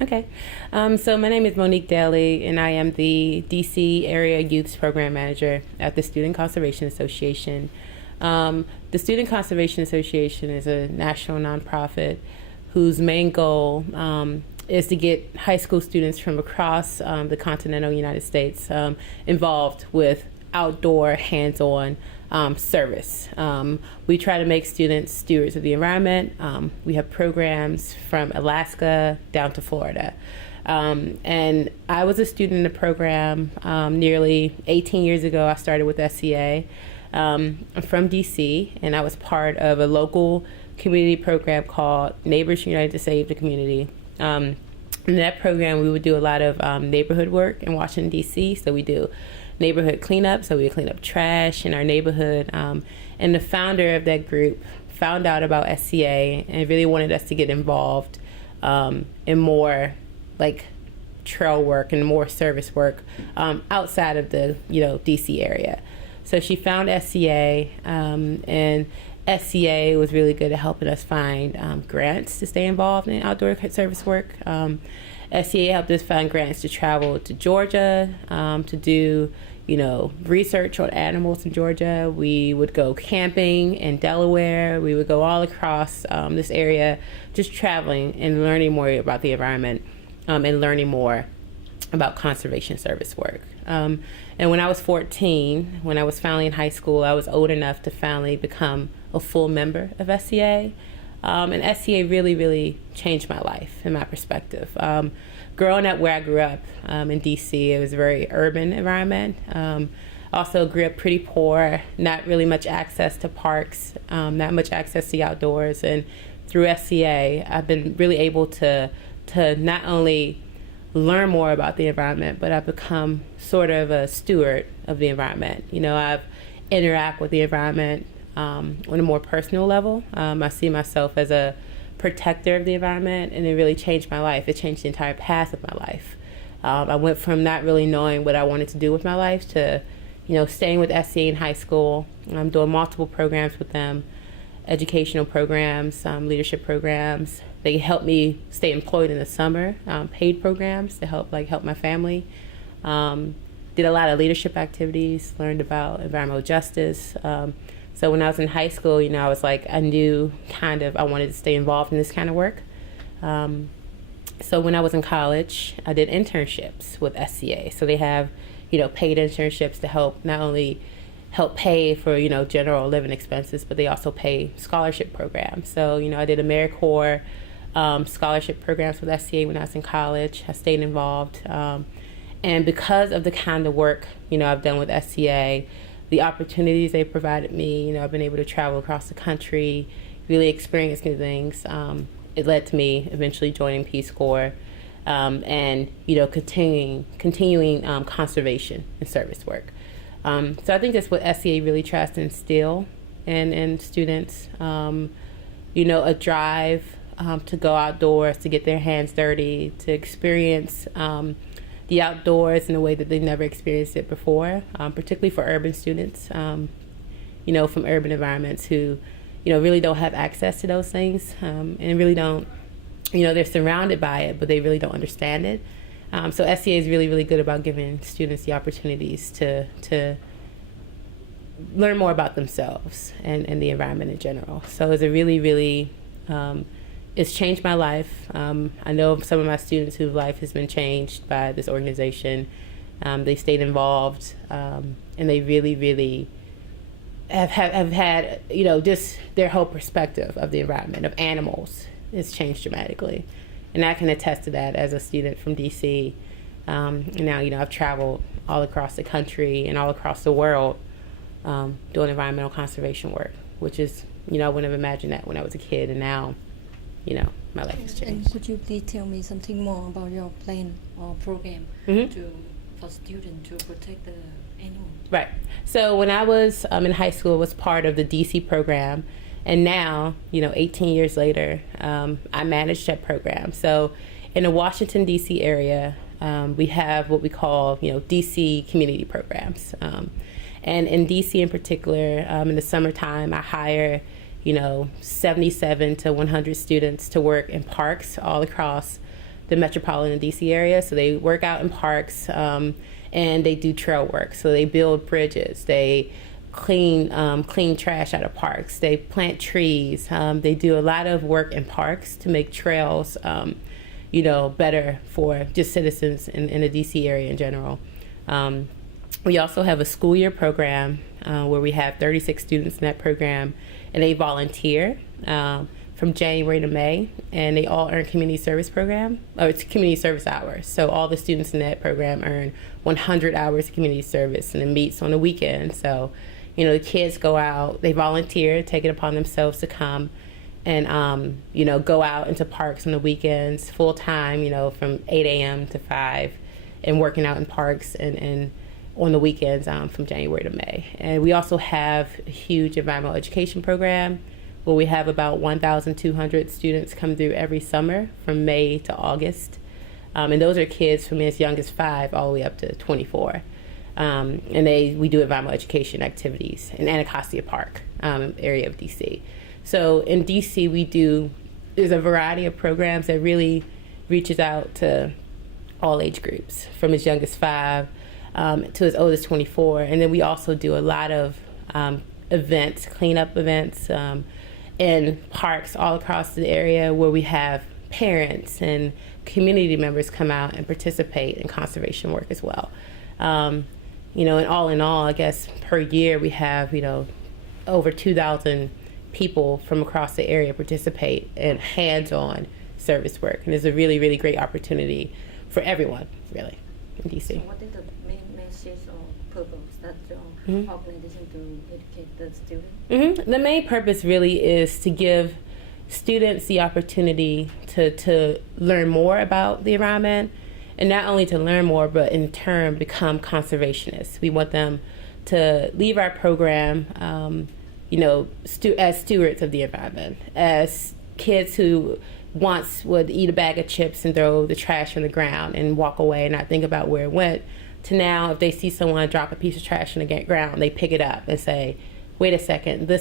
Okay. So my name is Monique Daly, and I am the DC Area Youth Program Manager at the Student Conservation Association. The Student Conservation Association is a national nonprofit whose main goal is to get high school students from across the continental United States involved with outdoor, hands-on service. We try to make students stewards of the environment. We have programs from Alaska down to Florida. And I was a student in the program nearly 18 years ago. I started with SCA. I'm from DC, and I was part of a local community program called Neighbors United to Save the Community. In that program, we would do a lot of neighborhood work in Washington, D.C. So we do neighborhood cleanup. So we would clean up trash in our neighborhood. And the founder of that group found out about SCA and really wanted us to get involved in more like trail work and more service work outside of the D.C. area. So she found SCA, and SCA was really good at helping us find grants to stay involved in outdoor service work. SCA helped us find grants to travel to Georgia to do, research on animals in Georgia. We would go camping in Delaware. We would go all across this area, just traveling and learning more about the environment and learning more about conservation service work. And when I was 14, when I was finally in high school, I was old enough to finally become a full member of SCA. And SCA really, really changed my life and my perspective. Growing up where I grew up in DC, it was a very urban environment. Also grew up pretty poor, not really much access to parks, not much access to the outdoors. And through SCA, I've been really able to not only learn more about the environment, but I've become sort of a steward of the environment. I've interact with the environment on a more personal level. I see myself as a protector of the environment, and it really changed my life. It changed the entire path of my life. I went from not really knowing what I wanted to do with my life to, staying with SCA in high school. I'm doing multiple programs with them, educational programs, leadership programs. They help me stay employed in the summer, paid programs to help my family. Did a lot of leadership activities, learned about environmental justice. So when I was in high school, I was I knew I wanted to stay involved in this kind of work. So when I was in college, I did internships with SCA. So they have, paid internships to help not only help pay for, general living expenses, but they also pay scholarship programs. So, I did AmeriCorps scholarship programs with SCA when I was in college. I stayed involved. And because of the kind of work, I've done with SCA, the opportunities they provided me, I've been able to travel across the country, really experience new things. It led to me eventually joining Peace Corps and, continuing conservation and service work. So I think that's what SCA really tries to instill in students, a drive to go outdoors, to get their hands dirty, to experience the outdoors in a way that they never experienced it before, particularly for urban students, from urban environments who, really don't have access to those things and really don't, they're surrounded by it, but they really don't understand it. So SCA is really, really good about giving students the opportunities to learn more about themselves and the environment in general. So it's a really, really, it's changed my life. I know some of my students whose life has been changed by this organization. They stayed involved, and they really, really have had, just their whole perspective of the environment, of animals, has changed dramatically. And I can attest to that as a student from DC. And now, I've traveled all across the country and all across the world doing environmental conservation work, which is, I wouldn't have imagined that when I was a kid, and now, my life has changed. And could you please tell me something more about your plan or program for students to protect the animals? Right. So when I was in high school, I was part of the DC program. And now, 18 years later, I manage that program. So in the Washington, D.C. area, we have what we call, D.C. community programs. And in D.C. in particular, in the summertime, I hire, 77 to 100 students to work in parks all across the metropolitan DC area. So they work out in parks, and they do trail work. So they build bridges, they clean trash out of parks, they plant trees. They do a lot of work in parks to make trails, better for just citizens in the DC area in general. We also have a school year program where we have 36 students in that program, and they volunteer from January to May, and they all earn community service it's community service hours. So all the students in that program earn 100 hours of community service, and it meets on the weekend. So, the kids go out, they volunteer, take it upon themselves to come and, go out into parks on the weekends full time, from 8 a.m. to 5, and working out in parks and on the weekends from January to May. And we also have a huge environmental education program where we have about 1,200 students come through every summer from May to August. And those are kids from as young as 5 all the way up to 24. And we do environmental education activities in Anacostia Park, area of DC. So in DC, there's a variety of programs that really reaches out to all age groups, from as young as 5 to as old as 24. And then we also do a lot of events, cleanup events in parks all across the area where we have parents and community members come out and participate in conservation work as well. And all in all, I guess per year we have, over 2,000 people from across the area participate in hands-on service work. And it's a really, really great opportunity for everyone, really, in DC. So what is the main message or purpose that your organization to educate the students? The main purpose really is to give students the opportunity to learn more about the environment, and not only to learn more, but in turn become conservationists. We want them to leave our program, as stewards of the environment, as kids who once would eat a bag of chips and throw the trash on the ground and walk away and not think about where it went, to now if they see someone drop a piece of trash on the ground, they pick it up and say, wait a second, this